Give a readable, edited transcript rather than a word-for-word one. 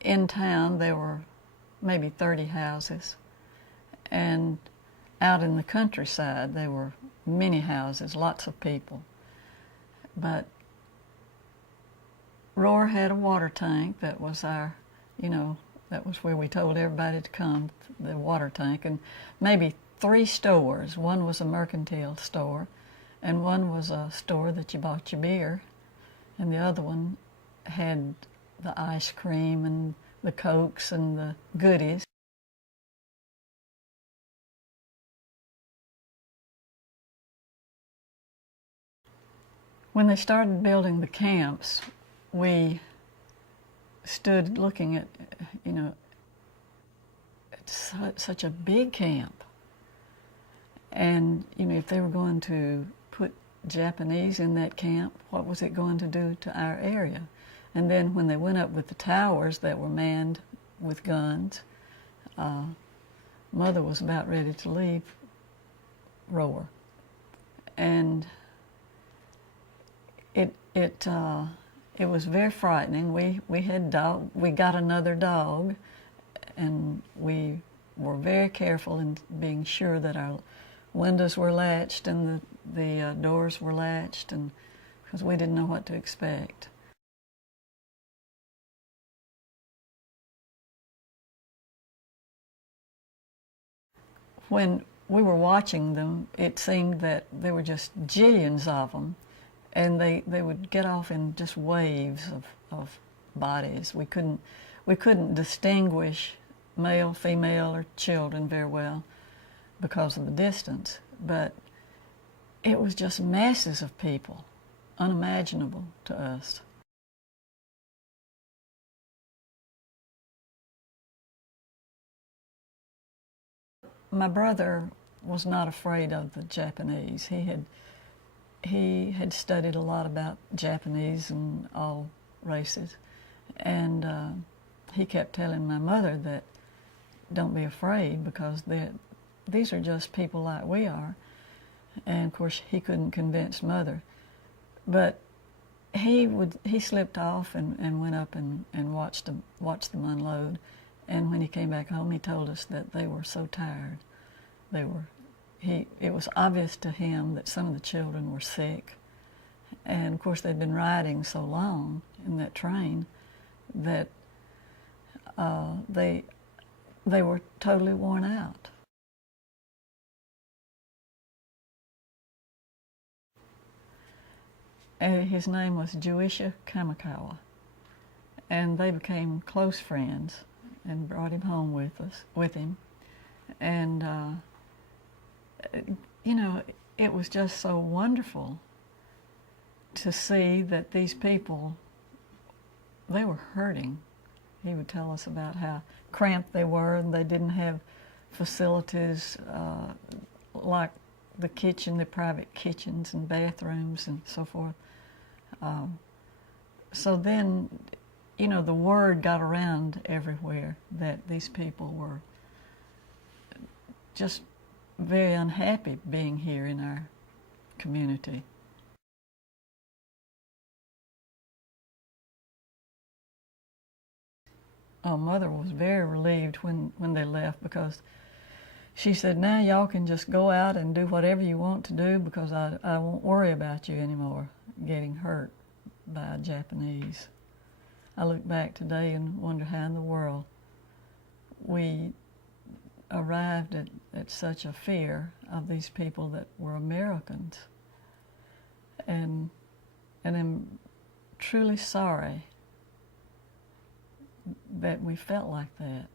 in town there were maybe 30 houses, and out in the countryside there were many houses, lots of people. But Rohwer had a water tank that was our, that was where we told everybody to come, the water tank, and maybe 3 stores. One was a mercantile store, and one was a store that you bought your beer, and the other one had the ice cream and the Cokes and the goodies. When they started building the camps, we stood looking at, it's such a big camp. And, if they were going to put Japanese in that camp, what was it going to do to our area? And then when they went up with the towers that were manned with guns, Mother was about ready to leave Rohwer. And it was very frightening. We got another dog, and we were very careful in being sure that our windows were latched and the doors were latched, and because we didn't know what to expect. When we were watching them, it seemed that there were just jillions of them, and they would get off in just waves of bodies. We couldn't distinguish male, female, or children very well because of the distance, but it was just masses of people, unimaginable to us. My brother was not afraid of the Japanese. He had studied a lot about Japanese and all races, and he kept telling my mother that don't be afraid, because these are just people like we are. And of course he couldn't convince Mother, but he slipped off and went up and watched them unload. And when he came back home, he told us that they were so tired. It was obvious to him that some of the children were sick. And of course they'd been riding so long in that train that they were totally worn out. And his name was Juisha Kamikawa, and they became close friends and brought him home with him. And it was just so wonderful to see that these people, they were hurting. He would tell us about how cramped they were, and they didn't have facilities like the kitchen, the private kitchens and bathrooms and so forth. So then, the word got around everywhere that these people were just very unhappy being here in our community. Mother was very relieved when they left, because she said, now y'all can just go out and do whatever you want to do, because I won't worry about you anymore getting hurt by Japanese. I look back today and wonder how in the world we arrived at such a fear of these people that were Americans. And I'm truly sorry that we felt like that.